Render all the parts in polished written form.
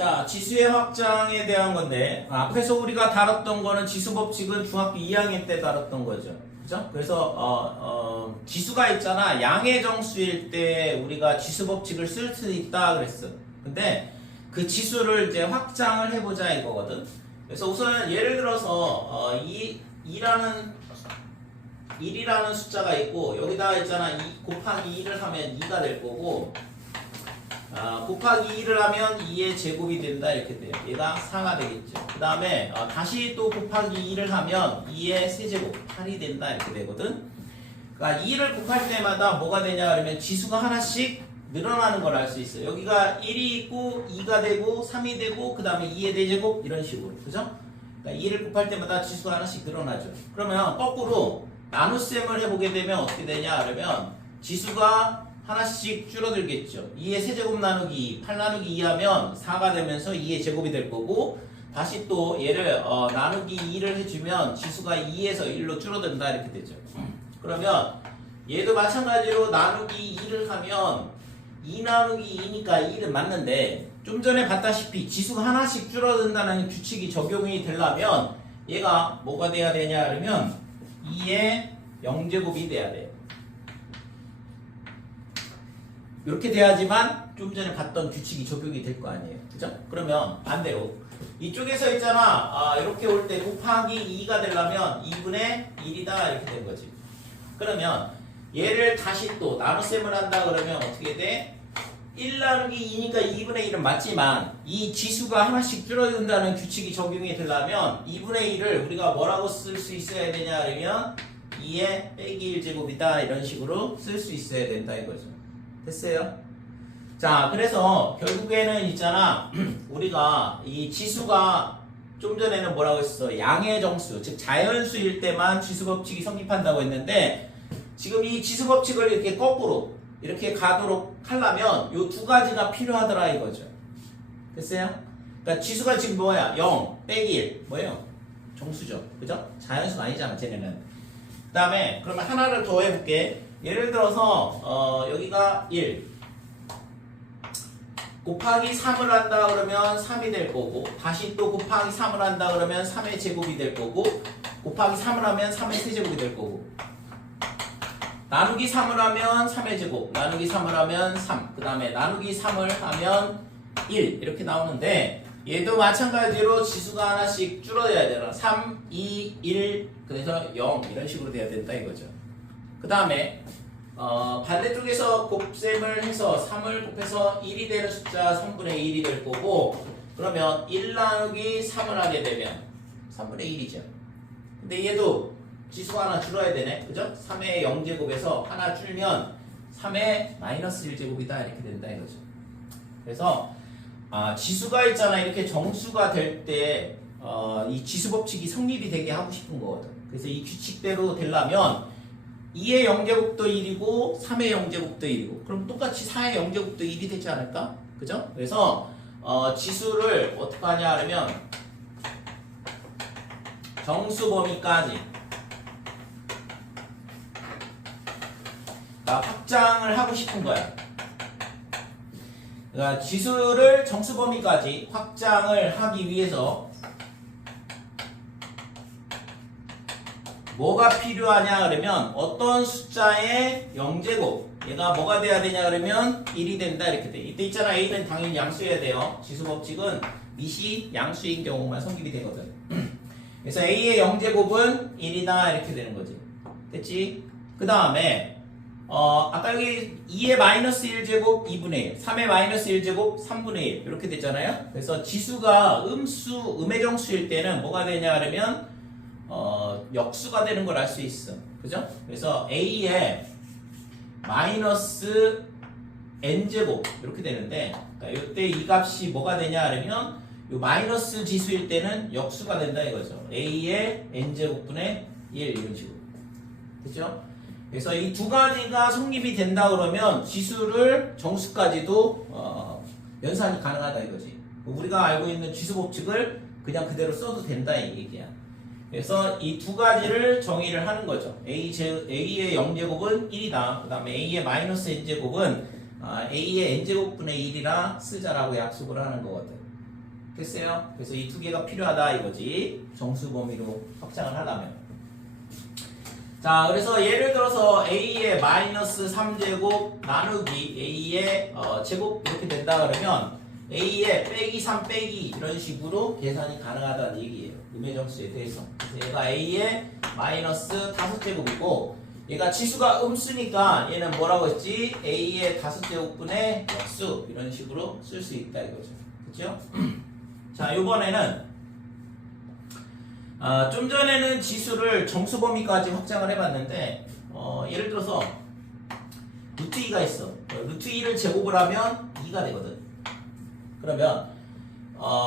자, 지수의 확장에 대한 건데, 앞에서 우리가 다뤘던 거는 지수 법칙은 중학교 2학년 때 다뤘던 거죠. 그죠? 그래서, 지수가 있잖아. 양의 정수일 때 우리가 지수 법칙을 쓸 수 있다 그랬어. 근데 그 지수를 이제 확장을 해보자 이거거든. 그래서 우선 예를 들어서, 1이라는 숫자가 있고, 여기다가 있잖아. 2 곱하기 2를 하면 2가 될 거고, 곱하기 2를 하면 2의 제곱이 된다 이렇게 돼요. 얘가 4가 되겠죠. 그 다음에 다시 또 곱하기 2를 하면 2의 세제곱 8이 된다 이렇게 되거든. 그러니까 2를 곱할 때마다 뭐가 되냐 그러면 지수가 하나씩 늘어나는 걸 알 수 있어요. 여기가 1이 있고 2가 되고 3이 되고 그 다음에 2의 대제곱 이런 식으로. 그죠? 그러니까 2를 곱할 때마다 지수가 하나씩 늘어나죠. 그러면 거꾸로 나눗셈을 해보게 되면 어떻게 되냐 그러면 지수가 하나씩 줄어들겠죠. 2의 세제곱 나누기 2, 8 나누기 2 하면 4가 되면서 2의 제곱이 될 거고, 다시 또 얘를 나누기 2를 해주면 지수가 2에서 1로 줄어든다 이렇게 되죠. 그러면 얘도 마찬가지로 나누기 2를 하면 2 나누기 2니까 2는 맞는데, 좀 전에 봤다시피 지수가 하나씩 줄어든다는 규칙이 적용이 되려면 얘가 뭐가 돼야 되냐 그러면 2의 0제곱이 돼야 돼요. 이렇게 돼야지만 좀 전에 봤던 규칙이 적용이 될 거 아니에요. 그죠? 그러면 반대로 이쪽에서 있잖아. 이렇게 올 때 곱하기 2가 되려면 2분의 1이다 이렇게 된 거지. 그러면 얘를 다시 또 나눗셈을 한다 그러면 어떻게 돼? 1 나누기 2니까 2분의 1은 맞지만 이 지수가 하나씩 줄어든다는 규칙이 적용이 되려면 2분의 1을 우리가 뭐라고 쓸 수 있어야 되냐 그러면 2의 빼기 1제곱이다 이런 식으로 쓸 수 있어야 된다 이거죠. 됐어요? 자, 그래서 결국에는 있잖아. 우리가 이 지수가 좀 전에는 뭐라고 했어? 양의 정수, 즉 자연수일 때만 지수 법칙이 성립한다고 했는데, 지금 이 지수 법칙을 이렇게 거꾸로 이렇게 가도록 하려면 요 두 가지가 필요하더라 이거죠. 됐어요? 그러니까 지수가 지금 뭐야? 0 빼기 1 뭐예요? 정수죠. 그죠? 자연수가 아니잖아 쟤네는. 그 다음에 그러면 하나를 더 해볼게. 예를 들어서 여기가 1 곱하기 3을 한다 그러면 3이 될 거고, 다시 또 곱하기 3을 한다 그러면 3의 제곱이 될 거고, 곱하기 3을 하면 3의 세제곱이 될 거고, 나누기 3을 하면 3의 제곱, 나누기 3을 하면 3, 그 다음에 나누기 3을 하면 1 이렇게 나오는데, 얘도 마찬가지로 지수가 하나씩 줄어야 되나. 3, 2, 1 그래서 0 이런 식으로 돼야 된다 이거죠. 그 다음에 반대쪽에서 곱셈을 해서 3을 곱해서 1이 되는 숫자 3분의 1이 될 거고, 그러면 1 나누기 3을 하게 되면 3분의 1이죠. 근데 얘도 지수가 하나 줄어야 되네. 그죠? 3의 0제곱에서 하나 줄면 3의 마이너스 1제곱이다 이렇게 된다 이거죠. 그래서 지수가 있잖아. 이렇게 정수가 될 때 이 지수 법칙이 성립이 되게 하고 싶은 거거든. 그래서 이 규칙대로 되려면 2의 0제곱도 1이고 3의 0제곱도 1이고, 그럼 똑같이 4의 0제곱도 1이 되지 않을까? 그죠? 그래서 지수를 어떻게 하냐 하면 정수 범위까지 확장을 하고 싶은 거야. 그러니까 지수를 정수 범위까지 확장을 하기 위해서 뭐가 필요하냐 그러면 어떤 숫자의 0제곱 얘가 뭐가 돼야 되냐 그러면 1이 된다 이렇게 돼. 이때 있잖아. A는 당연히 양수여야 돼요. 지수 법칙은 미시 양수인 경우만 성립이 되거든. 그래서 A의 0제곱은 1이다 이렇게 되는 거지. 됐지? 그 다음에 아까 여기 2의 마이너스 1제곱 2분의 1, 3의 마이너스 1제곱 3분의 1 이렇게 됐잖아요. 그래서 지수가 음의 정수일 때는 뭐가 되냐 그러면 역수가 되는 걸 알 수 있어. 그죠? 그래서 A의 마이너스 n제곱 이렇게 되는데, 그러니까 이때 이 값이 뭐가 되냐 하면 요 마이너스 지수일 때는 역수가 된다 이거죠. A의 n제곱분의 1 이런 식으로. 됐죠? 그래서 이 두 가지가 성립이 된다 그러면 지수를 정수까지도 연산이 가능하다 이거지. 우리가 알고 있는 지수 법칙을 그냥 그대로 써도 된다 이 얘기야. 그래서 이 두 가지를 정의를 하는 거죠. A의 0제곱은 1이다. 그 다음에 A의 마이너스 n제곱은 A의 n제곱분의 1이라 쓰자라고 약속을 하는 거거든. 됐어요? 그래서 이 두 개가 필요하다 이거지. 정수 범위로 확장을 하려면. 자, 그래서 예를 들어서 a의 마이너스 3제곱 나누기 a의 제곱 이렇게 된다 그러면 a의 빼기 3 빼기 이런 식으로 계산이 가능하다는 얘기예요. 음의 정수에 대해서. 그래서 얘가 a의 마이너스 5제곱이고 얘가 지수가 음수니까 얘는 뭐라고 했지? a의 5제곱분의 역수 이런 식으로 쓸 수 있다 이거죠. 그렇죠? 자, 요번에는 좀 전에는 지수를 정수 범위까지 확장을 해봤는데 예를 들어서 루트 2가 있어. 루트 2를 제곱을 하면 2가 되거든. 그러면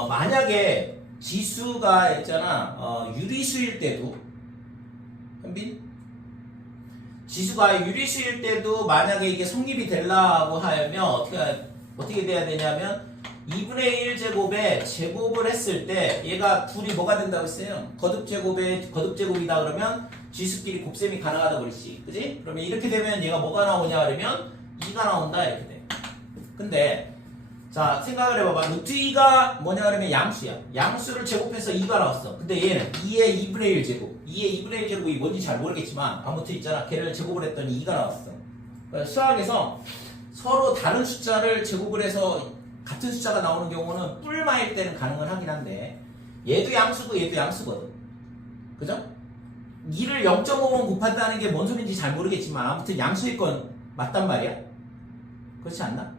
만약에 지수가 있잖아 유리수일 때도 현빈? 지수가 유리수일 때도 만약에 이게 성립이 되려고 하면 어떻게 돼야 되냐면 2분의 1제곱에 제곱을 했을 때 얘가 둘이 뭐가 된다고 했어요? 거듭제곱이다 그러면 지수끼리 곱셈이 가능하다고 그랬지. 그지? 그러면 이렇게 되면 얘가 뭐가 나오냐 그러면 2가 나온다 이렇게 돼. 근데 자 생각을 해봐봐. 루트 2가 뭐냐 그러면 양수야. 양수를 제곱해서 2가 나왔어. 근데 얘는 2의 2분의 1제곱 2의 2분의 1제곱이 뭔지 잘 모르겠지만 아무튼 있잖아 걔를 제곱을 했더니 2가 나왔어. 그러니까 수학에서 서로 다른 숫자를 제곱을 해서 같은 숫자가 나오는 경우는 뿔마일 때는 가능은 하긴 한데 얘도 양수고 얘도 양수거든. 그죠? 2를 0.5번 곱한다는 게 뭔 소리인지 잘 모르겠지만 아무튼 양수일 건 맞단 말이야. 그렇지 않나?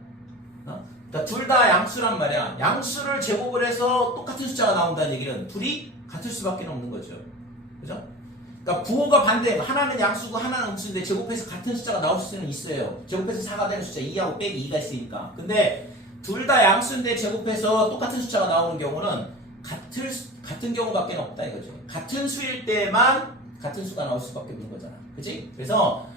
그러니까 둘 다 양수란 말이야. 양수를 제곱을 해서 똑같은 숫자가 나온다는 얘기는 둘이 같을 수밖에 없는 거죠. 그죠? 그러니까 부호가 반대. 하나는 양수고 하나는 음수인데 제곱해서 같은 숫자가 나올 수는 있어요. 제곱해서 4가 되는 숫자 2하고 빼기 2가 있으니까. 근데 둘 다 양수인데 제곱해서 똑같은 숫자가 나오는 경우는 같은 경우밖에 없다 이거죠. 같은 수일 때만 같은 수가 나올 수밖에 없는 거잖아. 그치? 그래서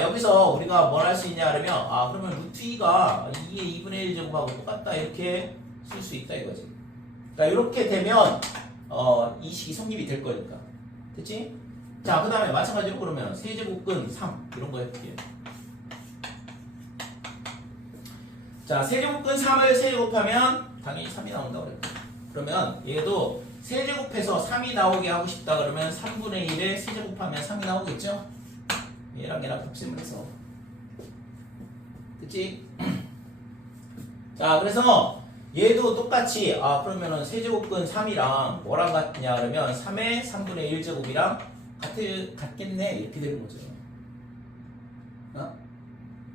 여기서 우리가 뭘 할 수 있냐 그러면 그러면 루트 2가 2의 2분의 1 제곱하고 똑같다 이렇게 쓸 수 있다 이거지. 그러니까 이렇게 되면 이 식이 성립이 될 거니까. 됐지? 자, 그 다음에 마찬가지로 그러면 세제곱근 3 이런 거 해볼게요. 자, 세제곱근 3을 세제곱하면 당연히 3이 나온다고 그랬고 그러면 얘도 세제곱해서 3이 나오게 하고 싶다 그러면 3분의 1에 세제곱하면 3이 나오겠죠? 얘랑 곱셈을 해서 됐지? 자, 그래서 얘도 똑같이 그러면은 세제곱근 3이랑 뭐랑 같냐 그러면 3의 3분의 1제곱이랑 같겠네 이렇게 되는 거죠.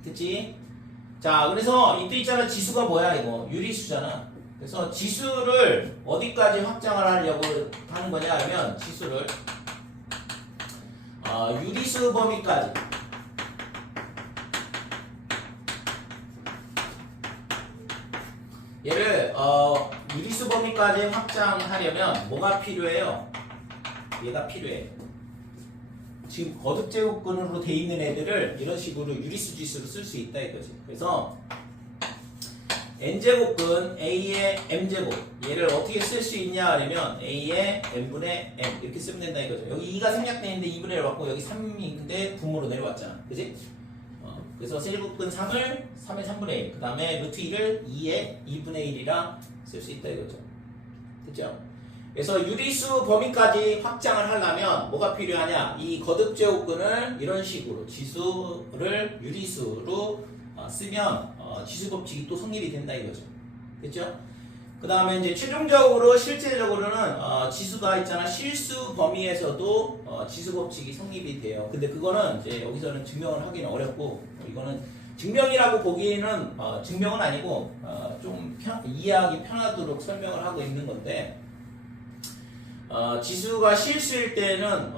됐지? 자, 그래서 이때 있잖아 지수가 뭐야 이거 유리수잖아. 그래서 지수를 어디까지 확장을 하려고 하는 거냐 하면 지수를 유리수 범위까지 얘를 유리수 범위까지 확장하려면 뭐가 필요해요? 얘가 필요해. 지금 거듭제곱근으로 돼 있는 애들을 이런 식으로 유리수 지수로 쓸 수 있다 이거지. 그래서 n제곱근 a의 m제곱 얘를 어떻게 쓸 수 있냐 하면 a의 n분의 m 이렇게 쓰면 된다 이거죠. 여기 2가 생략되어 있는데 2분의 1 왔고 여기 3이 있는데 분모로 내려왔잖아. 그지? 그래서 세제곱근 3을 3의 3분의 1 그 다음에 루트 2를 2의 2분의 1이라 쓸 수 있다 이거죠. 됐죠? 그래서 유리수 범위까지 확장을 하려면 뭐가 필요하냐? 이 거듭제곱근을 이런 식으로 지수를 유리수로 쓰면 지수 법칙이 또 성립이 된다 이거죠. 됐죠? 그 다음에 이제 최종적으로 실제적으로는 지수가 있잖아 실수 범위에서도 지수 법칙이 성립이 돼요. 근데 그거는 이제 여기서는 증명을 하기는 어렵고 이거는 증명이라고 보기에는 증명은 아니고 좀 이해하기 편하도록 설명을 하고 있는 건데. 지수가 실수일 때는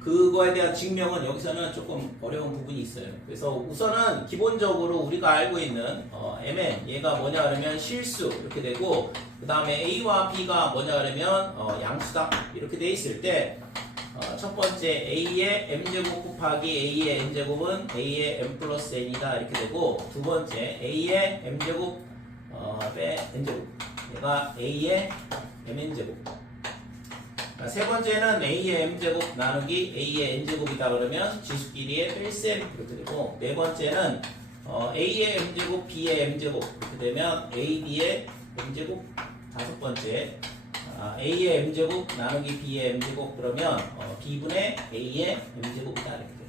그거에 대한 증명은 여기서는 조금 어려운 부분이 있어요. 그래서 우선은 기본적으로 우리가 알고 있는 mn 얘가 뭐냐 그러면 실수 이렇게 되고 그 다음에 a와 b가 뭐냐 그러면 양수다 이렇게 돼 있을 때 첫 번째 a의 m제곱 곱하기 a의 n제곱은 a의 m 플러스 n이다 이렇게 되고 두 번째 a의 m제곱 빼 n제곱 얘가 a의 mn제곱 세 번째는 a의 m제곱 나누기 a의 n제곱이다 그러면 지수끼리의 뺄셈 이렇게 되고 네 번째는 a의 m제곱 b의 m제곱 이렇게 되면 ab의 m제곱 다섯 번째 a의 m제곱 나누기 b의 m제곱 그러면 b분의 a의 m제곱이다 이렇게 돼요.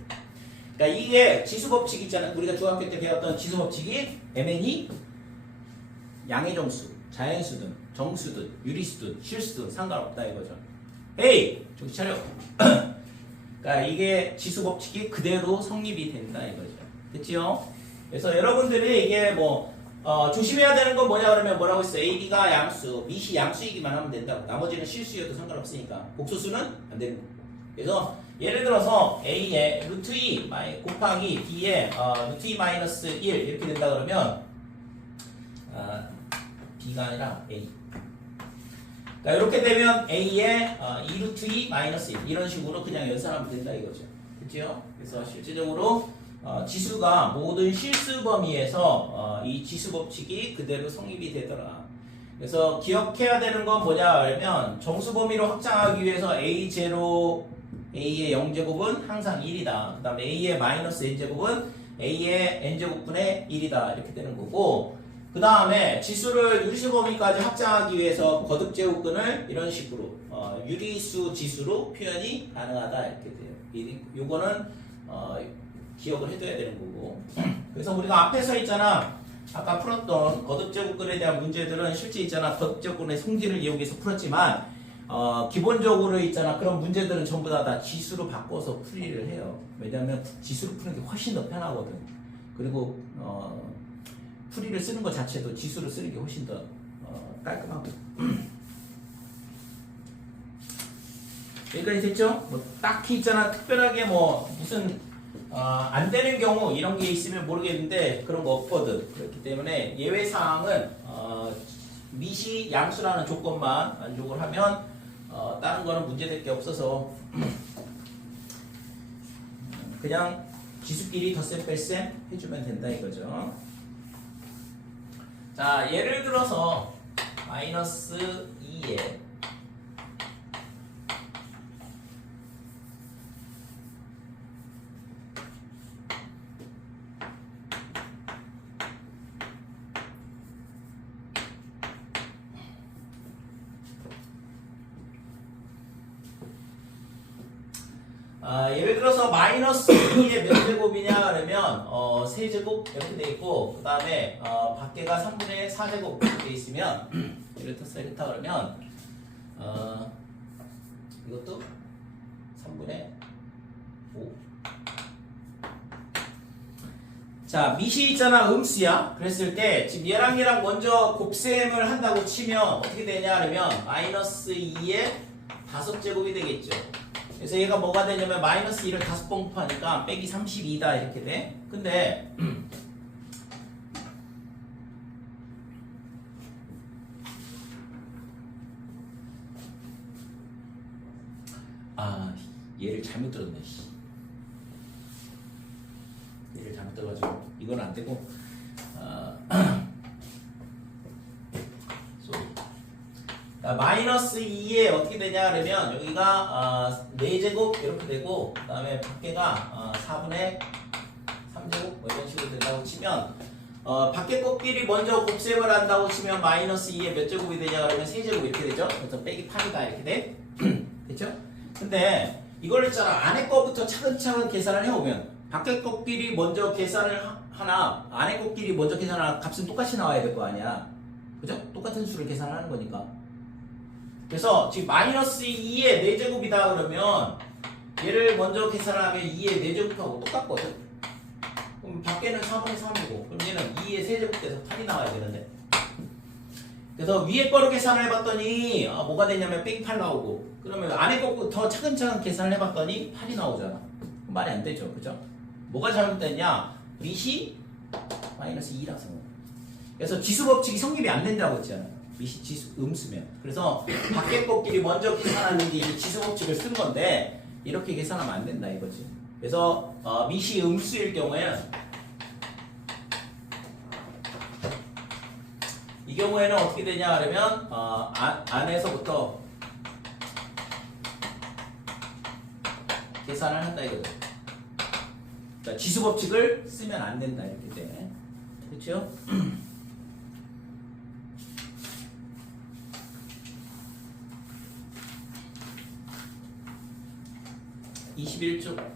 그러니까 이게 지수법칙 있잖아요. 우리가 중학교 때 배웠던 지수법칙이 mn이 양의 정수, 자연수든 정수든 유리수든 실수든 상관없다 이거죠. 에이! 정신 차려. 그러니까 이게 지수법칙이 그대로 성립이 된다 이거죠. 됐지요? 그래서 여러분들이 이게 뭐 조심해야 되는 건 뭐냐 그러면 뭐라고 했어요? AB가 양수, BC 양수이기만 하면 된다고. 나머지는 실수여도 상관없으니까. 복소수는 안 되는 거고. 그래서 예를 들어서 A의 루트 2 곱하기 B의 루트 2 마이너스 1 이렇게 된다 그러면 B가 아니라 A. 그러니까 이렇게 되면 A의 2 루트 2 마이너스 1 이런 식으로 그냥 연산하면 된다 이거죠. 그렇죠? 그래서 실제적으로 지수가 모든 실수 범위에서 이 지수 법칙이 그대로 성립이 되더라. 그래서 기억해야 되는 건 뭐냐 그러면 정수 범위로 확장하기 위해서 A0 A의 0제곱은 항상 1이다. 그 다음에 A의 마이너스 N제곱은 A의 N제곱분의 1이다. 이렇게 되는 거고 그 다음에 지수를 유리수 범위까지 확장하기 위해서 거듭제곱근을 이런 식으로 유리수 지수로 표현이 가능하다. 이렇게 돼요. 요거는 기억을 해둬야 되는 거고 그래서 우리가 앞에서 있잖아 아까 풀었던 거듭제곱근에 대한 문제들은 실제 있잖아 거듭제곱근의 성질을 이용해서 풀었지만 기본적으로 있잖아 그런 문제들은 전부 다 지수로 바꿔서 풀이를 해요. 왜냐하면 지수로 푸는 게 훨씬 더 편하거든. 그리고 풀이를 쓰는 것 자체도 지수로 쓰는 게 훨씬 더 깔끔하고 여기까지 됐죠? 뭐 딱히 있잖아 특별하게 뭐 무슨 안 되는 경우 이런 게 있으면 모르겠는데 그런 거 없거든. 그렇기 때문에 예외사항은 미시 양수라는 조건만 만족을 하면 다른 거는 문제될 게 없어서 그냥 지수끼리 덧셈 뺄셈 해주면 된다 이거죠. 자 예를 들어서 마이너스 2에 예를 들어서 마이너스 2의 몇 제곱이냐 그러면 세제곱 이렇게 돼 있고 그 다음에 밖에가 3분의 4제곱 이렇게 돼 있으면 이렇다 그러면 이것도 3분의 5 자 미시 있잖아 음수야. 그랬을 때 지금 얘랑 먼저 곱셈을 한다고 치면 어떻게 되냐 그러면 마이너스 2의 5제곱이 되겠죠. 그래서 얘가 뭐가 되냐면 마이너스 2를 5번 곱하니까 빼기 32다 이렇게 돼. 근데 얘를 잘못 들었네. 얘를 잘못 들어가지고 이건 안 되고 마이너스 2에 어떻게 되냐 그러면 여기가 4제곱 이렇게 되고 그 다음에 밖에가 4분의 3제곱 뭐 이런 식으로 된다고 치면 밖에 것끼리 먼저 곱셈을 한다고 치면 마이너스 2에 몇 제곱이 되냐 그러면 3제곱 이렇게 되죠. 그래서 빼기 8이다 이렇게 돼. 됐죠? 근데 이걸 있잖아 안에 거부터 차근차근 계산을 해오면 밖에 것끼리 먼저 계산을 하나 안에 것끼리 먼저 계산하나 값은 똑같이 나와야 될 거 아니야. 그죠? 똑같은 수를 계산하는 거니까. 그래서 지금 마이너스 2의 4제곱이다 그러면 얘를 먼저 계산하면 2의 4제곱하고 똑같거든. 그럼 밖에는 4분의 3이고 그럼 얘는 2의 세제곱돼서 8이 나와야 되는데 그래서 위에 거로 계산을 해봤더니 뭐가 되냐면 빼기 8 나오고 그러면 안에 거부터 차근차근 계산을 해봤더니 8이 나오잖아. 말이 안 되죠. 그죠? 뭐가 잘못됐냐? 미시 마이너스 2라서 그래서 지수 법칙이 성립이 안 된다고 했잖아요. 미시 지수 음수면. 그래서 밖에 것끼리 먼저 계산하는 게 이 지수 법칙을 쓴 건데 이렇게 계산하면 안 된다 이거지. 그래서 미시 음수일 경우에는 이 경우에는 어떻게 되냐 그러면 안에서부터 계산을 한다 이거죠. 그러니까 지수 법칙을 쓰면 안 된다 이렇게 돼. 그렇죠? 21쪽.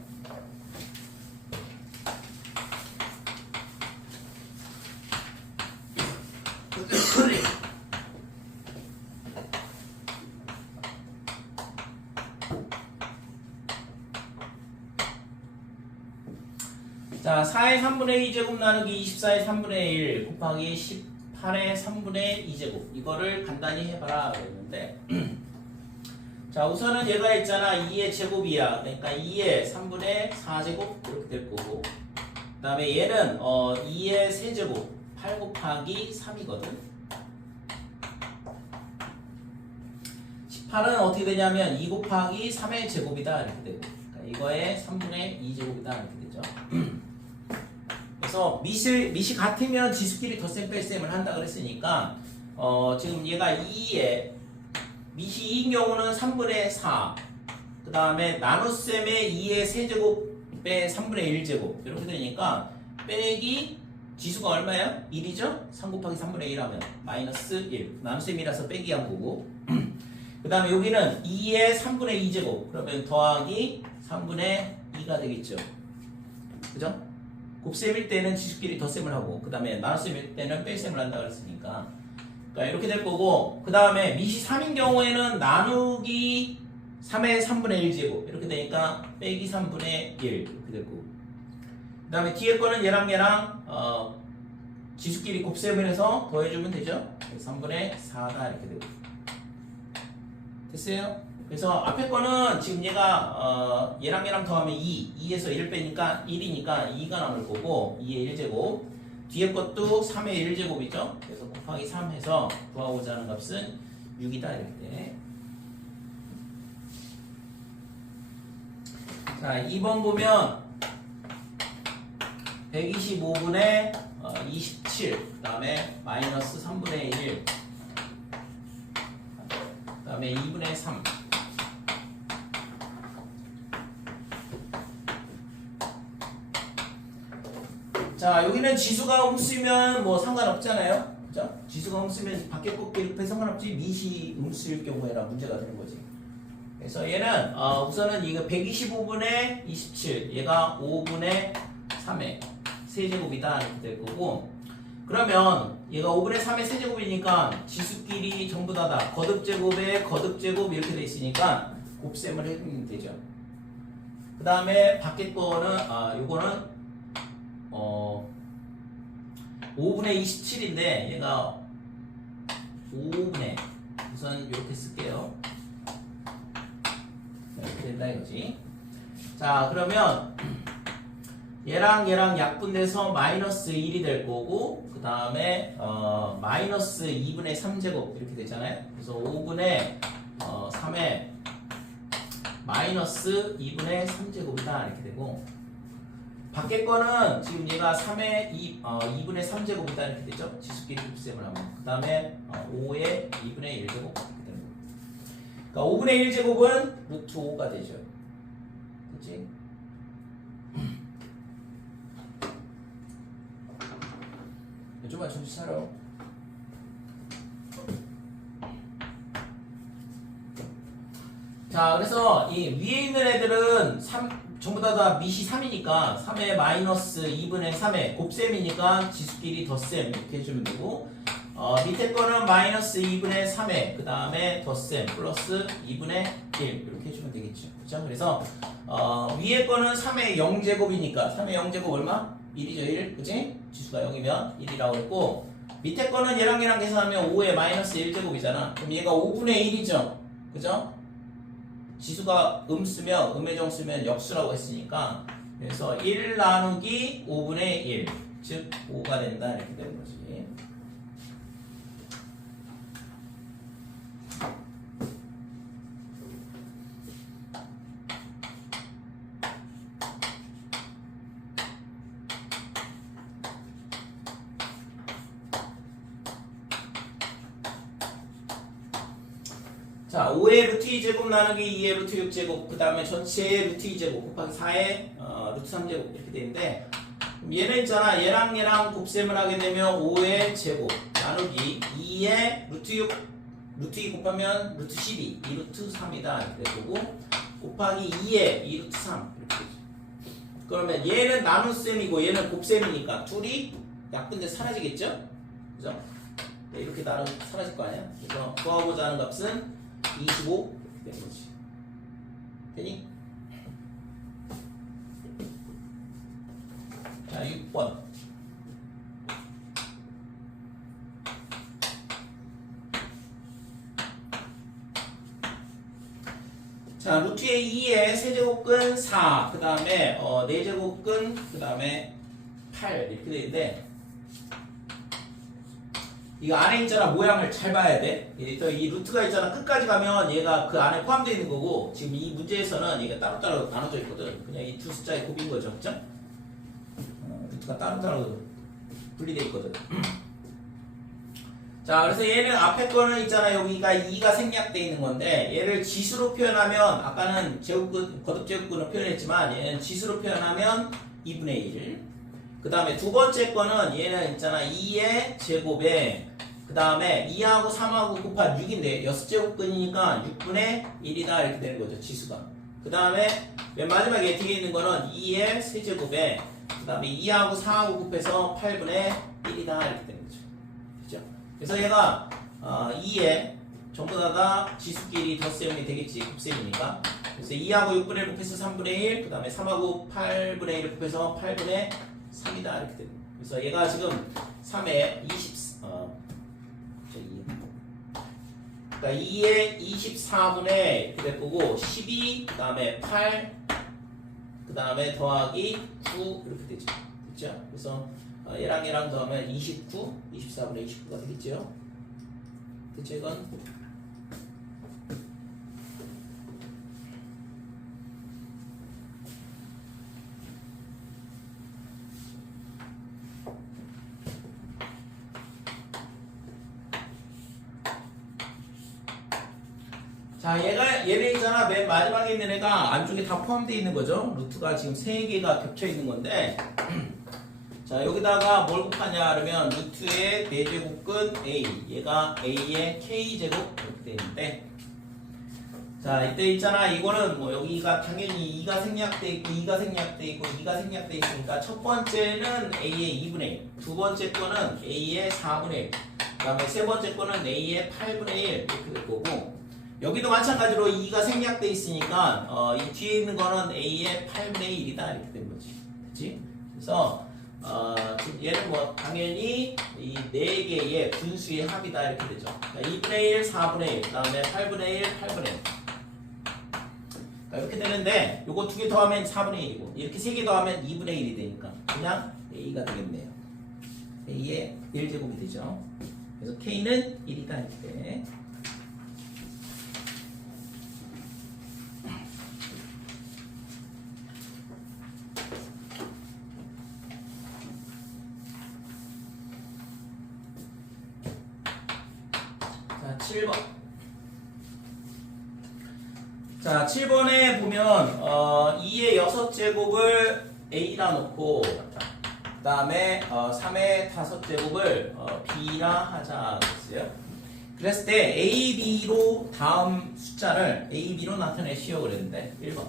자, 4의 3분의 2제곱 나누기 24의 3분의 1 곱하기 18의 3분의 2제곱. 이거를 간단히 해봐라 그랬는데 자, 우선은 얘가 있잖아. 2의 제곱이야. 그러니까 2의 3분의 4제곱 이렇게 될 거고, 그 다음에 얘는 2의 세제곱 8 곱하기 3이거든. 18은 어떻게 되냐면 2 곱하기 3의 제곱이다 이렇게 되고, 그러니까 이거의 3분의 2제곱이다 이렇게 되죠. 그래서 밑이 같으면 지수끼리 덧셈 뺄셈을 한다 그랬으니까 지금 얘가 2에 밑이 2인 경우는 3분의 4, 그 다음에 나눗셈의 2의 세제곱에 3분의 1제곱 이렇게 되니까 빼기 지수가 얼마예요? 1이죠? 3 곱하기 3분의 1 하면 마이너스 1. 나눗셈이라서 빼기 한 거고, 그 다음에 여기는 2의 3분의 2제곱 그러면 더하기 3분의 2가 되겠죠. 그죠? 곱셈일 때는 지수끼리 덧셈을 하고, 그 다음에 나눗셈일 때는 뺄셈을 한다 그랬으니까, 그러니까 이렇게 될 거고, 그 다음에 밑이 3인 경우에는 나누기 3의 3분의 1제곱 이렇게 되니까 빼기 3분의 1 이렇게 될 거고, 그 다음에 뒤에 거는 얘랑 지수끼리 곱셈을 해서 더해주면 되죠. 3분의 4가 이렇게 되고. 됐어요? 그래서 앞에 거는 지금 얘가 얘랑 더하면 2에서 1 빼니까 1이니까 2가 남을 거고 2의 1제곱, 뒤에 것도 3의 1제곱이죠. 그래서 곱하기 3 해서 구하고자 하는 값은 6이다 이렇게. 자, 2번 보면 125분의 27, 그 다음에 마이너스 3분의 1, 그 다음에 2분의 3. 자, 여기는 지수가 음수면 뭐 상관없잖아요. 그죠? 지수가 음수면 밖에 거 기록해 상관없지, 밑이 음수일 경우에라 문제가 되는 거지. 그래서 얘는 우선은 이거 125분의 27, 얘가 5분의 3의 세제곱이다 이렇게 될 거고, 그러면 얘가 5분의 3의 세제곱이니까 지수끼리 전부 다 거듭제곱에 거듭제곱 이렇게 돼 있으니까 곱셈을 해주면 되죠. 그 다음에 밖에 거는 요거는 5분의 27인데 얘가 5분의, 우선 이렇게 쓸게요. 이렇게 된다 이거지. 자, 그러면 얘랑 약분돼서 마이너스 1이 될 거고, 그 다음에 마이너스 2분의 3제곱 이렇게 되잖아요. 그래서 5분의 3에 마이너스 2분의 3제곱이다 이렇게 되고, 밖에 거는 지금 얘가 3의 2분의 3제곱이다 이렇게 되죠. 지수끼리 곱셈을 하면. 그 다음에 5의 2분의 1제곱 이렇게 되는 거예요. 그러니까 5분의 1제곱은 루트 5가 되죠. 그치? 좀만 정신 차려. 자, 그래서 이 위에 있는 애들은 전부 다 밑이 3이니까 3의 마이너스 2분의 3의 곱셈이니까 지수끼리 덧셈 이렇게 해주면 되고, 밑에 거는 마이너스 2분의 3의 그 다음에 덧셈 플러스 2분의 1 이렇게 해주면 되겠죠. 그죠? 그래서 위에 거는 3의 0제곱이니까 3의 0제곱 얼마? 1이죠. 1. 그치? 지수가 0이면 1이라고 했고, 밑에 거는 얘랑 계산하면 5의 마이너스 1제곱이잖아. 그럼 얘가 5분의 1이죠. 그죠? 지수가 쓰면 음의 쓰면 역수라고 했으니까, 그래서 1 나누기 5분의 1, 즉 5가 된다 이렇게 되는 거지. 자, 5의 루트 2제곱 나누기 2의 루트 6제곱, 그 다음에 전체의 루트 2제곱 곱하기 4의 루트 3제곱 이렇게 되는데, 얘는 있잖아. 얘랑 곱셈을 하게 되면 5의 제곱 나누기 2의 루트 6, 루트 2 곱하면 루트 12, 2 루트 3이다 이렇게 되고, 곱하기 2의 2 루트 3 이렇게 되죠. 그러면 얘는 나눗셈이고 얘는 곱셈이니까 둘이 약분돼 사라지겠죠? 그죠? 네, 이렇게 사라질 거 아니야? 그래서 구하고자 하는 값은 25 이렇게 되는 거지. 되니? 자, 6번. 자, 루트의 2의 세제곱근 4, 그 다음에 4제곱근, 그 다음에 8 이렇게 되는데 이거 안에 있잖아. 모양을 잘 봐야 돼. 이 루트가 있잖아. 끝까지 가면 얘가 그 안에 포함되어 있는 거고 지금 이 문제에서는 얘가 따로따로 나눠져 있거든. 그냥 이 두 숫자의 곱인 거죠. 그쵸? 루트가 따로따로 분리되어 있거든. 자, 그래서 얘는 앞에 거는 있잖아. 여기가 2가 생략되어 있는 건데 얘를 지수로 표현하면 아까는 제곱근, 거듭제곱근으로 표현했지만 얘는 지수로 표현하면 2분의 1. 그 다음에 두 번째 거는 얘는 있잖아 2의 제곱에 그 다음에 2하고 3하고 곱한 6인데 6제곱근이니까 6분의 1이다 이렇게 되는 거죠 지수가. 그 다음에 맨 마지막에 뒤에 있는 거는 2의 세제곱에 그 다음에 2하고 4하고 곱해서 8분의 1이다 이렇게 되는 거죠. 그죠? 그래서 얘가 2에 전부 다가 지수끼리 덧셈이 되겠지 곱셈이니까. 그래서 2하고 6분의 1 곱해서 3분의 1 그 다음에 3하고 8분의 1 곱해서 8분의 3이다 이렇게 됩니다. 그래서 얘가 지금 3에 2에 24분의 이렇게 될 거고 12 그 다음에 8 그 다음에 더하기 9 이렇게 되죠. 됐죠? 그래서 얘랑 더하면 29 24분의 29가 되겠죠. 됐죠 이건? 자, 얘를 있잖아. 맨 마지막에 있는 애가 안쪽에 다 포함되어 있는 거죠. 루트가 지금 3개가 겹쳐 있는 건데. 자, 여기다가 뭘 곱하냐 그러면 루트의 4제곱근 A. 얘가 A의 K제곱 이렇게 되어 있는데. 자, 이때 있잖아. 이거는 뭐 여기가 당연히 2가 생략되어 있고 2가 생략되어 있고 2가 생략되어 있으니까 첫 번째는 A의 2분의 1. 두 번째 거는 A의 4분의 1. 그 다음에 세 번째 거는 A의 8분의 1 이렇게 될 거고. 여기도 마찬가지로 2가 생략돼 있으니까 이 뒤에 있는 거는 A의 8분의 1이다 이렇게 된 거지. 그치? 그래서 지금 얘는 뭐 당연히 이 4개의 분수의 합이다 이렇게 되죠. 그러니까 2분의 1, 4분의 1, 그 다음에 8분의 1, 8분의 1. 그러니까 이렇게 되는데 요거 2개 더하면 4분의 1이고 이렇게 3개 더하면 2분의 1이 되니까 그냥 A가 되겠네요. A의 1제곱이 되죠. 그래서 K는 1이다 이렇게 돼. 자, 7번. 자, 7번에 보면 2의 6제곱을 A라 놓고 그 다음에 3의 5제곱을 B라 하자 그랬어요. 그랬을 때 A, B로 다음 숫자를 A, B로 나타내시오 그랬는데 1번.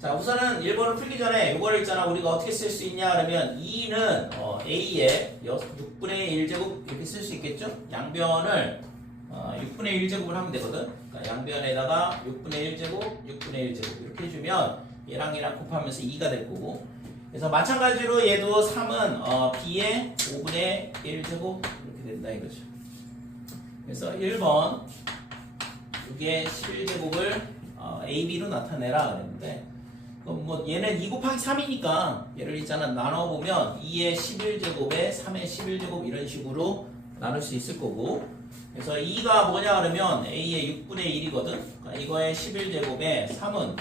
자, 우선은 1번을 풀기 전에 이거를 있잖아. 우리가 어떻게 쓸 수 있냐 그러면 2는 A의 6분의 1제곱 이렇게 쓸 수 있겠죠? 양변을 6분의 1제곱을 하면 되거든. 그러니까 양변에다가 6분의 1제곱, 6분의 1제곱 이렇게 해주면 얘랑 곱하면서 2가 될 거고. 그래서 마찬가지로 얘도 3은 B의 5분의 1제곱 이렇게 된다 이거죠. 그래서 1번 이게 11제곱을 AB로 나타내라 그랬는데 그럼 뭐 얘는 2 곱하기 3이니까 얘를 있잖아 나눠보면 2의 11제곱에 3의 11제곱 이런 식으로 나눌 수 있을 거고. 그래서 2가 뭐냐 그러면 A의 6분의 1이거든. 그러니까 이거의 11제곱에 3은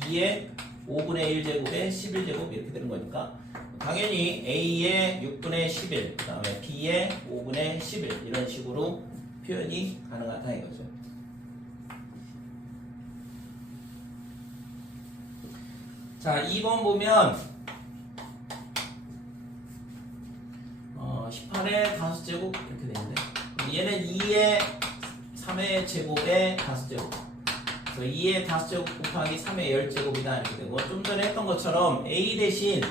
B의 5분의 1제곱에 11제곱 이렇게 되는 거니까 당연히 A의 6분의 11, 그 다음에 B의 5분의 11 이런 식으로 표현이 가능하다 이거죠. 자, 2번 보면 18의 5제곱 이렇게 되는데 얘는 2의 3의 제곱의 5제곱 그래서 2의 5제곱 곱하기 3의 10제곱이다 이렇게 되고 좀 전에 했던 것처럼 A 대신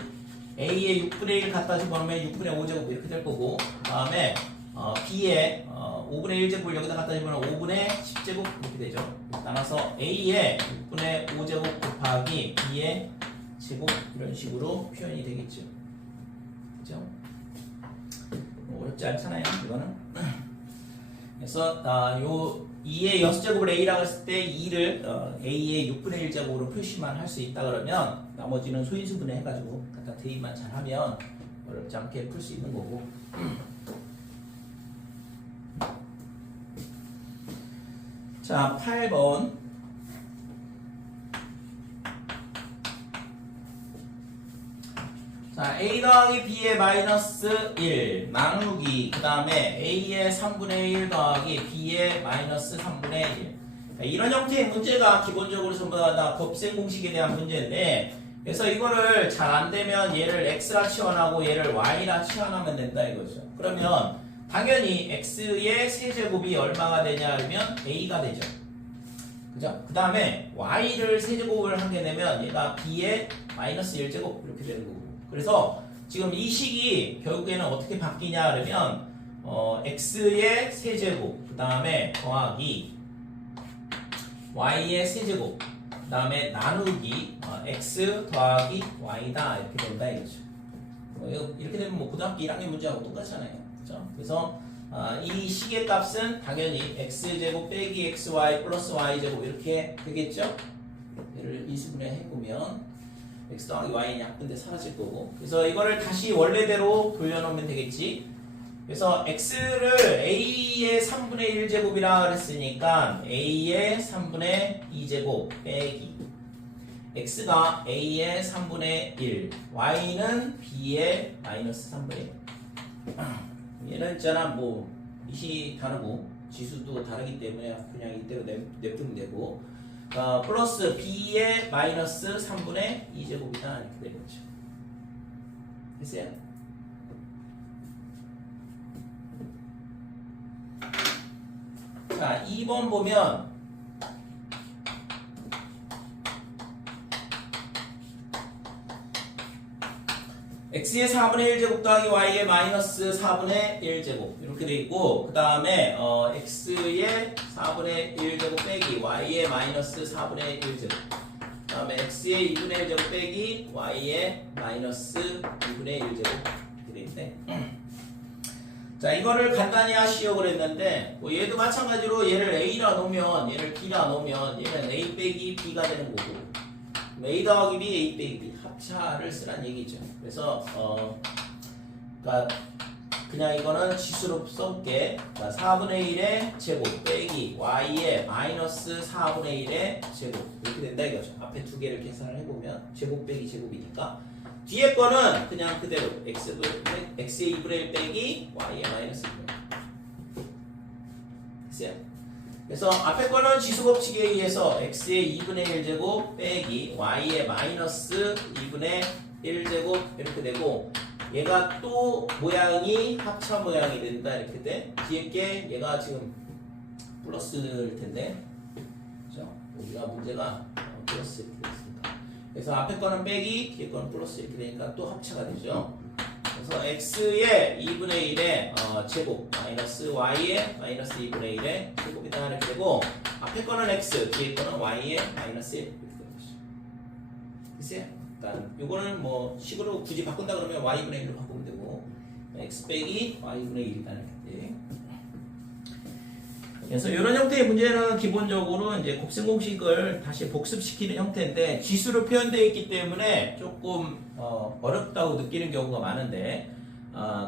A의 6분의 1 갖다 집어넣으면 6분의 5제곱 이렇게 될 거고 그 다음에 B의 5분의 1제곱을 여기다 갖다 집어넣으면 5분의 10제곱 이렇게 되죠. 따라서 A의 6분의 5제곱 곱하기 B의 제곱 이런 식으로 표현이 되겠죠. 그죠? 어렵지 않잖아요 이거는. 그래서 요 2의 6제곱을 A라고 했을 때 2를 A의 6분의 1제곱으로 표시만 할 수 있다 그러면 나머지는 소인수분해 해가지고 갖다 대입만 잘하면 어렵지 않게 풀 수 있는 거고. 자 8번 자 A 더하기 B의 마이너스 1 나누기 그 다음에 A의 3분의 1 더하기 B의 마이너스 3분의 1 이런 형태의 문제가 기본적으로 전부 다 곱셈 공식에 대한 문제인데 그래서 이거를 잘 안되면 얘를 X라 치환하고 얘를 Y라 치환하면 된다 이거죠. 그러면 당연히 X의 세제곱이 얼마가 되냐 하면 A가 되죠. 그죠? 그 다음에 Y를 세제곱을 하게 되면 얘가 B의 마이너스 1제곱 이렇게 되는 거고 그래서 지금 이 식이 결국에는 어떻게 바뀌냐 그러면 x의 세제곱 그 다음에 더하기 y의 세제곱 그 다음에 나누기 x 더하기 y다 이렇게 된다 이거죠. 이렇게 되면 뭐 고등학교 1학년 문제하고 똑같잖아요. 그죠? 그래서 이 식의 값은 당연히 x제곱 빼기 xy 플러스 y제곱 이렇게 되겠죠? 얘를 인수분해 해보면 x 더하기 y는 약분돼 사라질 거고 그래서 이거를 다시 원래대로 돌려놓으면 되겠지. 그래서 x를 a의 3분의 1제곱이라 그랬으니까 a의 3분의 2제곱 빼기 x가 a의 3분의 1 y는 b의 마이너스 3분의 1 얘는 있잖아 뭐 이시 다르고 지수도 다르기 때문에 그냥 이대로 냅두면 되고 플러스 b의 마이너스 3분의 2제곱이다 이렇게 되겠죠. 됐어요? 자 2번 보면 x의 4분의 1제곱 더하기 y의 마이너스 4분의 1제곱 이렇게 돼 있고 그 다음에 x의 4분의 1제곱 빼기 y의 마이너스 4분의 1제곱 그 다음에 x의 2분의 1제곱 빼기 y의 마이너스 2분의 1제곱 이렇게 돼 있네. 자 이거를 간단히 하시려고 그랬는데 뭐 얘도 마찬가지로 얘를 a라 놓으면 얘를 b라 놓으면 얘는 a 빼기 b가 되는 거고 a 더하기 b, a 빼기 b 합차를 쓰란 얘기죠. 그래서 그러니까 그냥 이거는 지수로 써볼게. 4분의 1의 제곱 빼기 y의 마이너스 4분의 1의 제곱 이렇게 된다 이거죠. 앞에 두 개를 계산을 해보면 제곱 빼기 제곱이니까 뒤에 거는 그냥 그대로 x의 2분의 1 빼기 y의 마이너스 2분의 1 됐어요? 그래서 앞에 거는 지수법칙에 의해서 x의 2분의 1제곱 빼기 y의 마이너스 2분의 1제곱 이렇게 되고 얘가 또 모양이 합차 모양이 된다 이렇게 돼. 뒤에 게 얘가 지금 플러스일 텐데 그죠? 여기가 문제가 플러스 이렇게 됐습니다. 그래서 앞에 거는 빼기 뒤에 거는 플러스 이렇게 되니까 또 합차가 되죠. 그래서 x의 2분의 1의 제곱 마이너스 y의 마이너스 2분의 1의 제곱이다 이렇게 되고 앞에 거는 x 뒤에 거는 y의 마이너스 1 이렇게 되는 것이죠. 됐어요? 일단 요거는 뭐 식으로 굳이 바꾼다 그러면 y분의 1로 바꾸면 되고 x 빼기 y분의 1이다 이렇게. 그래서 이런 형태의 문제는 기본적으로 이제 곱셈 공식을 다시 복습시키는 형태인데 지수로 표현되어 있기 때문에 조금 어렵다고 느끼는 경우가 많은데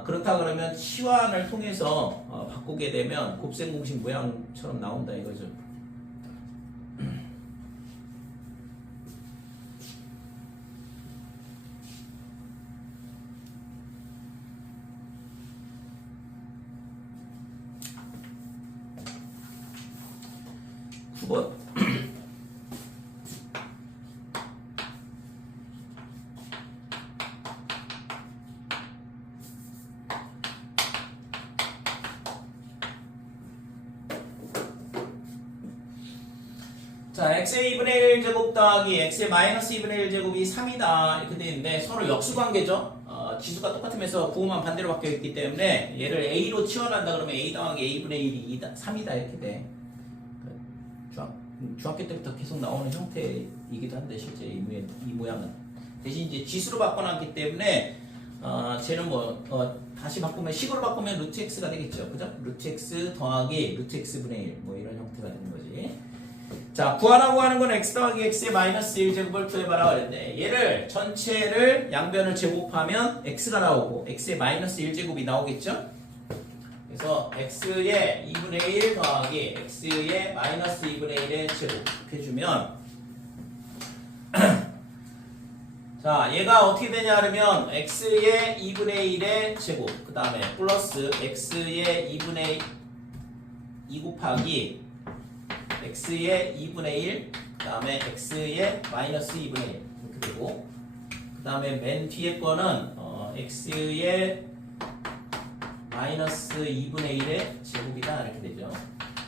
그렇다 그러면 치환을 통해서 바꾸게 되면 곱셈 공식 모양처럼 나온다 이거죠. 자, x의 2분의 1 제곱 더하기 x의 마이너스 2분의 1 제곱이 3이다 이렇게 되어 있는데 서로 역수관계죠. 지수가 똑같으면서 부호만 반대로 바뀌어 있기 때문에 얘를 a로 치환한다 그러면 a 더하기 a분의 1이 3이다 이렇게 돼. 중학교 때부터 계속 나오는 형태이기도 한데 실제 이 모양은 대신 이제 지수로 바꿔놨기 때문에 쟤는 다시 바꾸면 식으로 바꾸면 루트 x가 되겠죠. 그죠? 루트 x 더하기 루트 x분의 1 뭐 이런 형태가 되는 거지. 자, 구하라고 하는 건 x 더하기 x의 마이너스 1제곱을 구해봐라 그랬는데 얘를 전체를 양변을 제곱하면 x가 나오고 x의 마이너스 1제곱이 나오겠죠? 그래서 x의 2분의 1 더하기 x의 마이너스 2분의 1의 제곱 이렇게 해주면 자, 얘가 어떻게 되냐 하면 x의 2분의 1의 제곱 그 다음에 플러스 x의 2분의 2 곱하기 x의 2분의 1, 그 다음에 x의 마이너스 2분의 1 이렇게 되고 그 다음에 맨 뒤에 거는 x의 마이너스 2분의 1의 제곱이다 이렇게 되죠.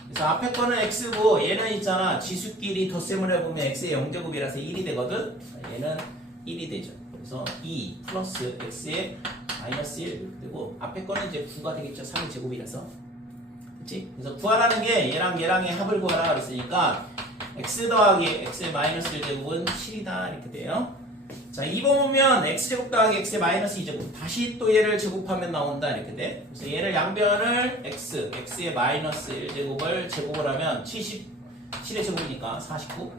그래서 앞에 거는 x고 얘는 있잖아 지수끼리 덧셈을 해보면 x의 0제곱이라서 1이 되거든. 얘는 1이 되죠. 그래서 2 플러스 x의 마이너스 1 이렇게 되고 앞에 거는 이제 9가 되겠죠. 3의 제곱이라서. 그치? 그래서 구하라는 게 얘랑의 합을 구하라 그랬으니까 x 더하기 x의 마이너스 1제곱은 7이다 이렇게 돼요. 자, 2번 보면 x제곱 더하기 x의 마이너스 2제곱 다시 또 얘를 제곱하면 나온다 이렇게 돼. 그래서 얘를 양변을 x의 마이너스 1제곱을 제곱을 하면 77의 제곱이니까 49.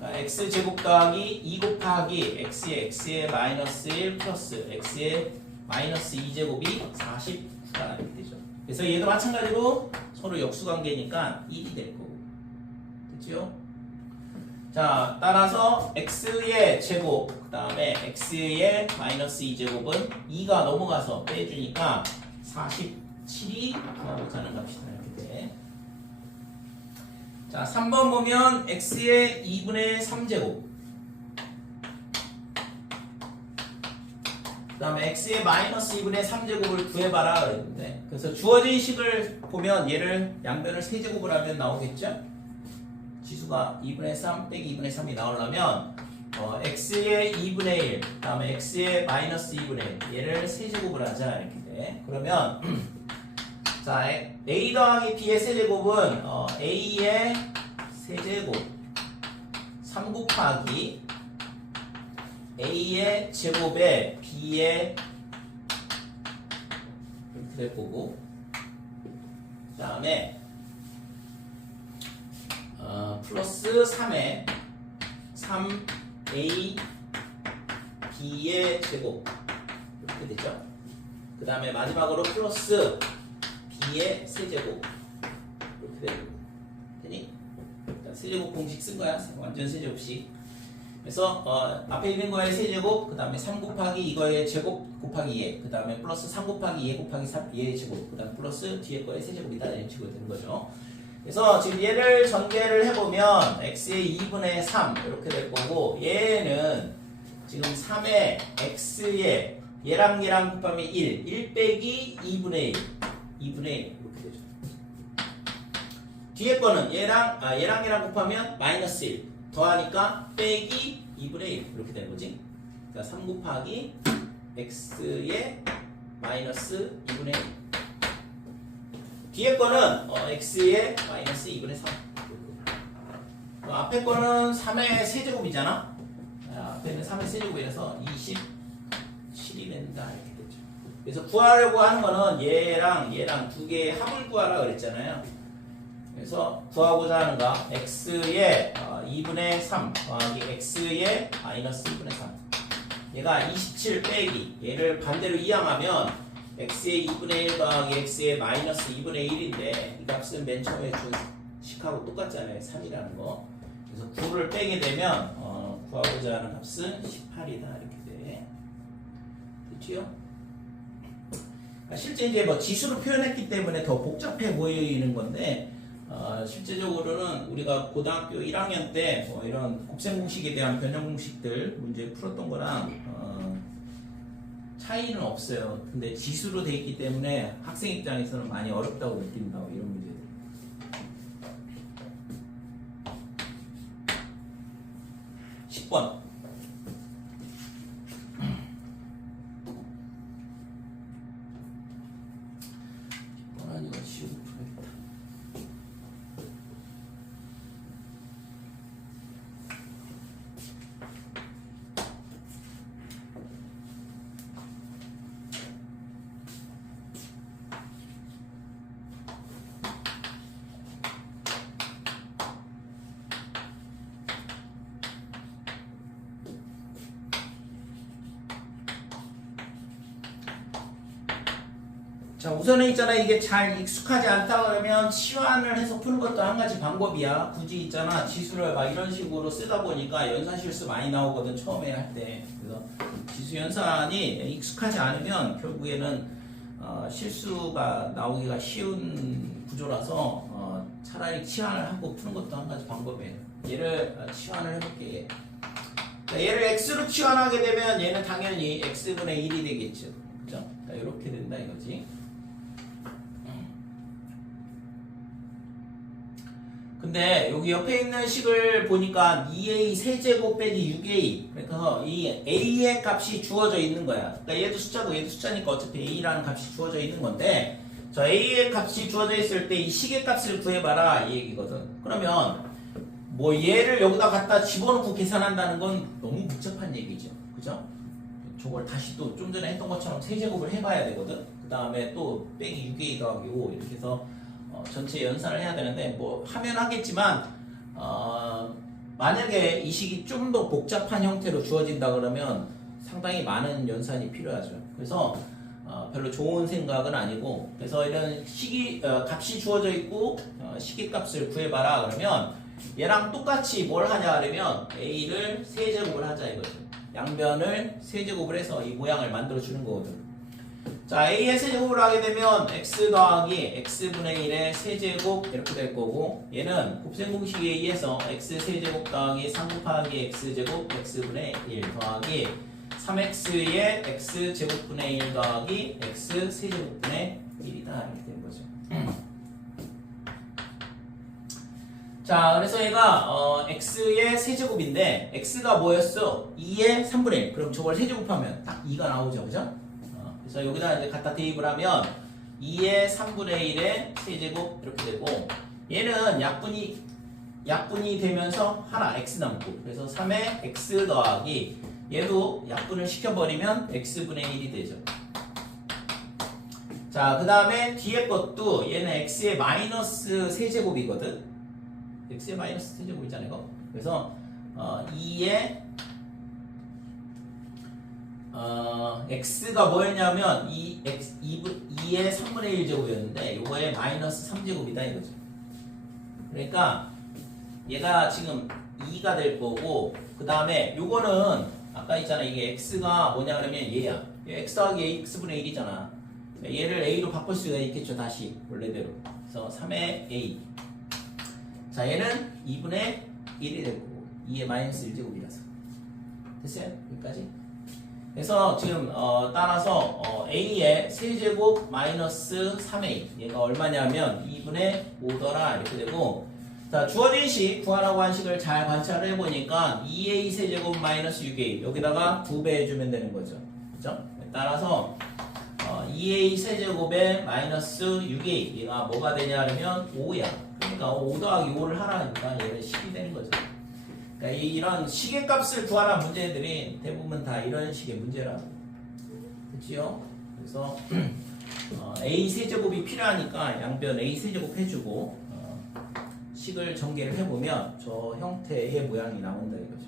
x제곱 더하기 2 곱하기 x의 마이너스 1 플러스 x의 마이너스 2제곱이 49가 이렇게 되죠. 그래서 얘도 마찬가지로 서로 역수관계니까 1이 될 거고. 됐죠? 자, 따라서 x의 제곱, 그 다음에 x의 마이너스 2제곱은 2가 넘어가서 빼주니까 47이 구하고자 하는 값이다. 이렇게 돼. 자, 3번 보면 x의 2분의 3제곱. 그 다음에 x의 마이너스 2분의 3제곱을 구해봐라 그랬는데 그래서 주어진 식을 보면 얘를 양변을 세제곱을 하면 나오겠죠? 지수가 2분의 3 빼기 2분의 3이 나오려면 x의 2분의 1 그 다음에 x의 마이너스 2분의 1 얘를 세제곱을 하자 이렇게 돼. 그러면 자 a 더하기 b의 세제곱은 a의 세제곱 3 곱하기 a의 제곱에 b의 이렇게 될 거고 그 다음에 플러스 3에 3a b의 제곱 이렇게 되죠. 그 다음에 마지막으로 플러스 b의 세제곱 이렇게 되고 되니? 세제곱 공식 쓴 거야. 완전 세제곱식. 그래서 앞에 있는 거의 세제곱, 그 다음에 3 곱하기 이거의 제곱 곱하기 2, 그 다음에 플러스 3 곱하기 2 곱하기 3, 2의 제곱, 그 다음 플러스 뒤에 거의 세제곱이다 이런 식으로 되는 거죠. 그래서 지금 얘를 전개를 해보면 x의 2분의 3 이렇게 될 거고 얘는 지금 3의 x의 얘랑 곱하면 1 빼기 2분의 1 2분의 1 이렇게 되죠. 뒤에 거는 얘랑 곱하면 마이너스 1 더하니까 빼기 2분의 1 이렇게 되는 거지. 그러니까 3 곱하기 x의 마이너스 2분의 1 뒤에 거는 x의 마이너스 2분의 3 앞에 거는 3의 세제곱이잖아. 앞에는 3의 세제곱이라서 27이 된다 이렇게 되죠. 그래서 구하려고 하는 거는 얘랑 두 개의 합을 구하라 그랬잖아요. 그래서 구하고자 하는 거 x의 2분의 3 더하기 x의 마이너스 2분의 3 얘가 27 빼기 얘를 반대로 이항하면 x의 2분의 1 더하기 x의 마이너스 2분의 1인데 이 값은 맨 처음에 준 식하고 똑같잖아요. 3이라는 거. 그래서 9를 빼게 되면 구하고자 하는 값은 18이다 이렇게 돼. 그렇지요? 실제 이제 뭐 지수로 표현했기 때문에 더 복잡해 보이는 건데 실제적으로는 우리가 고등학교 1학년 때 뭐 이런 곱셈 공식에 대한 변형 공식들 문제 풀었던 거랑 차이는 없어요. 근데 지수로 돼 있기 때문에 학생 입장에서는 많이 어렵다고 느낀다 이런 문제들. 10번. 이거 쉬운 풀어야겠다. 자, 우선은 있잖아, 이게 잘 익숙하지 않다 그러면 치환을 해서 푸는 것도 한 가지 방법이야. 굳이 있잖아, 지수를 막 이런 식으로 쓰다 보니까 연산 실수 많이 나오거든, 처음에 할 때. 그래서 지수 연산이 익숙하지 않으면 결국에는 실수가 나오기가 쉬운 구조라서 차라리 치환을 하고 푸는 것도 한 가지 방법이에요. 얘를 치환을 해볼게. 자, 얘를 x로 치환하게 되면 얘는 당연히 x분의 1이 되겠죠. 그죠? 자, 이렇게 된다 이거지. 근데 여기 옆에 있는 식을 보니까 2a 세제곱 빼기 6a, 그러니까 이 a의 값이 주어져 있는 거야. 그러니까 얘도 숫자고 얘도 숫자니까 어차피 a라는 값이 주어져 있는 건데, 저 a의 값이 주어져 있을 때 이 식의 값을 구해봐라 이 얘기거든. 그러면 뭐 얘를 여기다 갖다 집어넣고 계산한다는 건 너무 복잡한 얘기죠. 그죠? 저걸 다시 또 좀 전에 했던 것처럼 세제곱을 해봐야 되거든. 그 다음에 또 빼기 6a 더하기 5 이렇게 해서 전체 연산을 해야 되는데, 뭐 하면 하겠지만 만약에 이 식이 좀 더 복잡한 형태로 주어진다 그러면 상당히 많은 연산이 필요하죠. 그래서 별로 좋은 생각은 아니고, 그래서 이런 식이 값이 주어져 있고 식의 값을 구해봐라 그러면 얘랑 똑같이 뭘 하냐 그러면 a를 세제곱을 하자 이거죠. 양변을 세제곱을 해서 이 모양을 만들어 주는 거거든. 자, a의 세제곱을 하게 되면 x 더하기 x분의 1의 세제곱 이렇게 될 거고, 얘는 곱셈 공식에 의해서 x 세제곱 더하기 3 곱하기 x제곱 x분의 1 더하기 3x의 x제곱분의 1 더하기 x 세제곱분의 1이다 이렇게 된 거죠. 자, 그래서 얘가 x의 세제곱인데 x가 뭐였어? 2의 3분의 1. 그럼 저걸 세제곱하면 딱 2가 나오죠, 그죠? 그래서 여기다 이제 갖다 대입을 하면 2의 3분의 1의 세제곱 이렇게 되고, 얘는 약분이 되면서 하나 x 남고, 그래서 3의 x 더하기 얘도 약분을 시켜버리면 x분의 1이 되죠. 자, 그 다음에 뒤에 것도 얘는 x의 마이너스 세제곱이거든. x의 마이너스 세제곱이잖아요, 이거. 그래서 2의 x가 뭐였냐면 2의 3분의 1제곱이었는데 요거의 마이너스 3제곱이다 이거죠. 그러니까 얘가 지금 2가 될 거고, 그 다음에 요거는 아까 있잖아, 이게 x가 뭐냐 그러면 얘야. x 더하기 x분의 1이잖아. 얘를 a로 바꿀 수가 있겠죠, 다시 원래대로. 그래서 3의 a. 자, 얘는 2분의 1이 될 거고 2의 마이너스 1제곱이라서 됐어요? 여기까지? 그래서 지금 따라서 a의 세제곱 마이너스 3a, 얘가 얼마냐면 2분의 5더라 이렇게 되고, 자, 주어진 식 구하라고 한 식을 잘 관찰을 해보니까 2a 세제곱 마이너스 6a 여기다가 2배 해주면 되는 거죠. 그죠? 따라서 2a 세제곱에 마이너스 6a 얘가 뭐가 되냐 하면 5야. 그러니까 5 더하기 5를 하라니까 얘는 10이 되는 거죠. 그러니까 이런 식의 값을 구하라 문제들이 대부분 다 이런 식의 문제라고. 그치요? 그래서 a 세제곱이 필요하니까 양변 a 세제곱 해주고 식을 전개를 해보면 저 형태의 모양이 나온다 이거죠.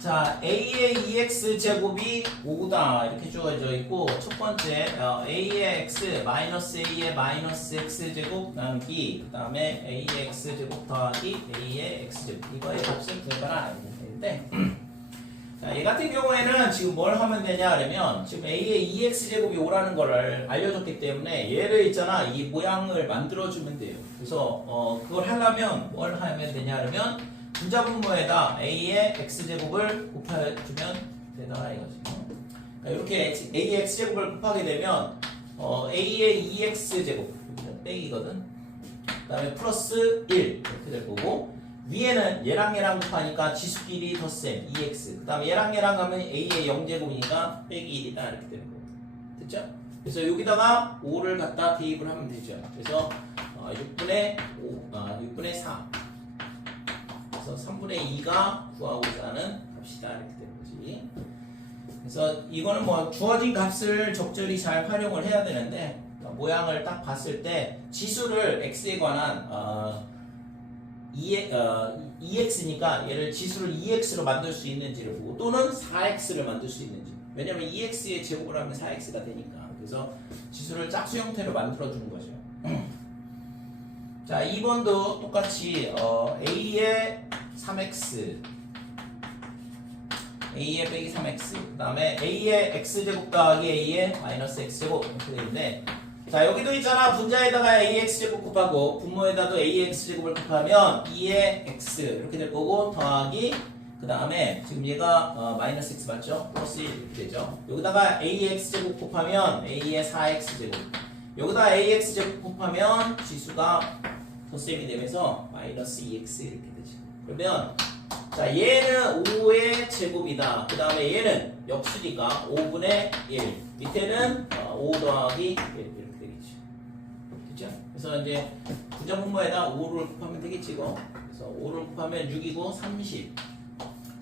자, a의 2x 제곱이 5다 이렇게 주어져 있고, 첫 번째 a의 x 마이너스 a의 마이너스 x 제곱 나누기, 그 다음에 a의 x 제곱 더하기 a의 x 제곱, 이거의 값을 구해봐라 이렇게 되는데, 자, 얘 같은 경우에는 지금 뭘 하면 되냐 그러면 지금 a의 2x제곱이 5라는 거를 알려줬기 때문에 얘를 있잖아 이 모양을 만들어주면 돼요. 그래서 그걸 하려면 뭘 하면 되냐 그러면 분자분모에다 a의 x제곱을 곱해주면 되더라 이거지. 그러니까 이렇게 a의 x제곱을 곱하게 되면 a의 2x제곱 빼기거든. 그 다음에 플러스 1 이렇게 될 거고 위에는 얘랑 얘랑 곱하니까 지수끼리 덧셈 2x 그 다음에 얘랑 얘랑 가면 a의 0제곱이니까 빼기 1이다 이렇게 되는 거고 됐죠? 그래서 여기다가 5를 갖다 대입을 하면 되죠. 그래서 6분의 5, 6분의 4 그래서 3분의 2가 구하고자 하는 값이다 이렇게 되는 거지. 그래서 이거는 뭐 주어진 값을 적절히 잘 활용을 해야 되는데 모양을 딱 봤을 때 지수를 x에 관한 2x니까 얘를 지수를 2x로 만들 수 있는지를 보고 또는 4x를 만들 수 있는지 왜냐면 2x의 제곱을 하면 4x가 되니까 그래서 지수를 짝수 형태로 만들어 주는 거죠. 자 2번도 똑같이 a의 3x a의 빼기 3x 그 다음에 a의 x제곱 더하기 a의 마이너스 x제곱 이렇게 되는데 자 여기도 있잖아 분자에다가 ax제곱 곱하고 분모에다도 ax제곱을 곱하면 2의 x 이렇게 될 거고 더하기 그 다음에 지금 얘가 마이너스 x 맞죠? 플러스 1 이렇게 되죠. 여기다가 ax제곱 곱하면 a의 4x제곱 여기다 ax제곱 곱하면 지수가 덧셈이 되면서 마이너스 2x 이렇게 되죠. 그러면 자 얘는 5의 제곱이다. 그 다음에 얘는 역수니까 5분의 1 밑에는 5 더하기 1 이렇게 되겠죠. 됐죠? 그래서 이제 분자분모에다 5를 곱하면 되겠지 이거. 그래서 5를 곱하면 6이고 30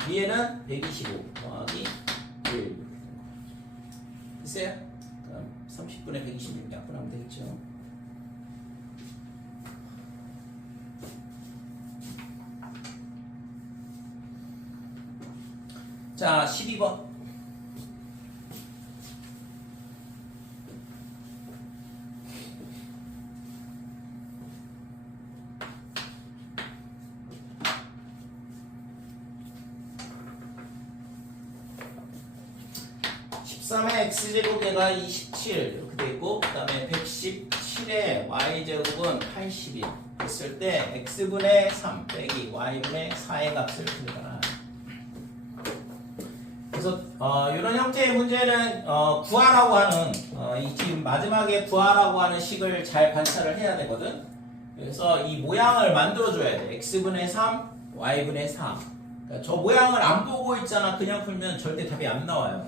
위에는 125 더하기 1 이렇게 되는 거죠. 됐어요? 그럼 30분의 126 약분하면 되겠죠. 자, 12번. (13의 x제곱) 얘가 27 이렇게 돼 있고 그 다음에 117의 y제곱은 80이 됐을 때 x분의 3 빼기 y분의 4의 값을 구해라. 그래서 이런 형태의 문제는 구하라고 하는 이 지금 마지막에 구하라고 하는 식을 잘 관찰을 해야 되거든. 그래서 이 모양을 만들어 줘야 돼. x분의 3, y분의 4. 그러니까 저 모양을 안 보고 있잖아. 그냥 풀면 절대 답이 안 나와요.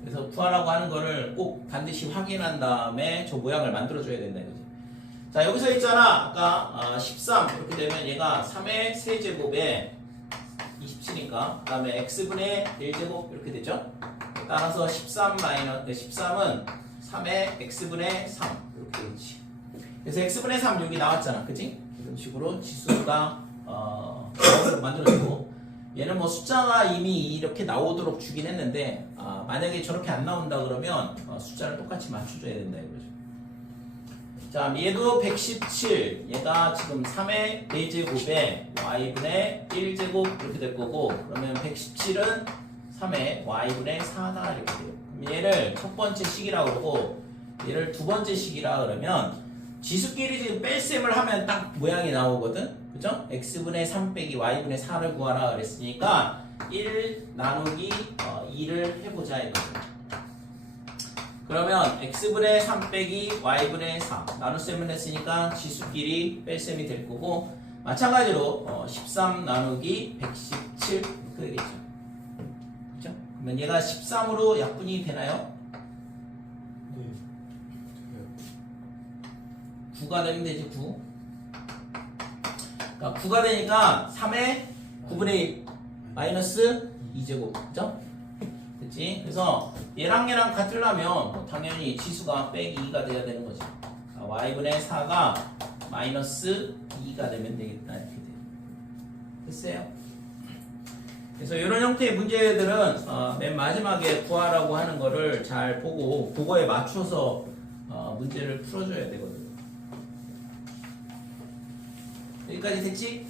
그래서 구하라고 하는 거를 꼭 반드시 확인한 다음에 저 모양을 만들어 줘야 된다 이거지. 자 여기서 있잖아. 아까 13 이렇게 되면 얘가 3의 세제곱에 27이니까 그 다음에 x분의 1제곱 이렇게 되죠. 따라서 13은 3의 x분의 3 이렇게 되지. 그래서 x분의 3 여기 나왔잖아. 그치? 이런 식으로 지수가 만들어지고 얘는 뭐 숫자가 이미 이렇게 나오도록 주긴 했는데 만약에 저렇게 안 나온다 그러면 숫자를 똑같이 맞춰줘야 된다 이거죠. 자, 얘도 117. 얘가 지금 3의 4제곱에 y분의 1제곱 이렇게 될 거고 그러면 117은 3의 y분의 4다 이렇게 돼요. 그럼 얘를 첫 번째 식이라고 그러고 얘를 두 번째 식이라 그러면 지수끼리 지금 뺄셈을 하면 딱 모양이 나오거든. 그죠? x분의 3 빼기 y분의 4를 구하라 그랬으니까 1 나누기 2를 해보자 이거죠. 그러면 x분의 3 빼기 y분의 4 나눗셈을 했으니까 지수끼리 뺄셈이 될 거고 마찬가지로 13 나누기 117 이렇게 되겠죠. 그렇죠? 그러면 얘가 13으로 약분이 되나요? 네. 9가 되면 되지 9. 그러니까 9가 되니까 3의 9분의 1 마이너스 2제곱 그죠? 그치? 그래서 얘랑 얘랑 같으려면 당연히 지수가 빼기 2가 돼야 되는 거지. y분의 4가 마이너스 2가 되면 되겠다 이렇게 돼요. 됐어요? 그래서 이런 형태의 문제들은 맨 마지막에 구하라고 하는 거를 잘 보고 그거에 맞춰서 문제를 풀어줘야 되거든요. 여기까지 됐지?